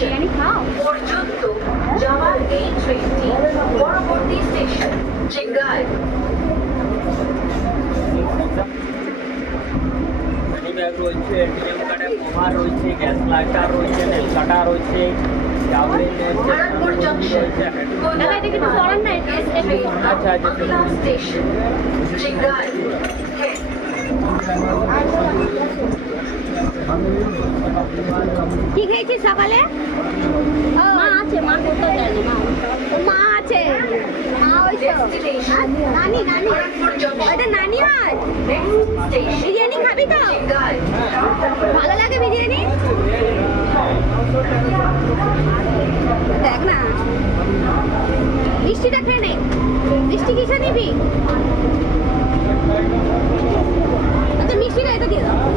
Station পর্যন্ত যাওয়ার এই ট্রেনটি পরবর্তী স্টেশন চিঙ্গাই। মানি ব্যাগ রয়েছে, এটিএম কার্ডের কভার রয়েছে, গ্যাস লাইটার রয়েছে, নেল কাটার রয়েছে, খড়গপুর জংশন আচ্ছা আচ্ছা স্টেশন চিঙ্গাই। কি খেয়েছিস সকালে? মা আছে, মা করতে জানি না, মা আছে, মা ওই নানি নানি, এটা নানি হয়। বিরিয়ানি খাবি তো? ভালো লাগে বিরিয়ানি? দেখ না, মিষ্টিটা খেয়ে নে। মিষ্টি কিসে নিবি? আচ্ছা মিষ্টিটা এটা দিয়ে দাও।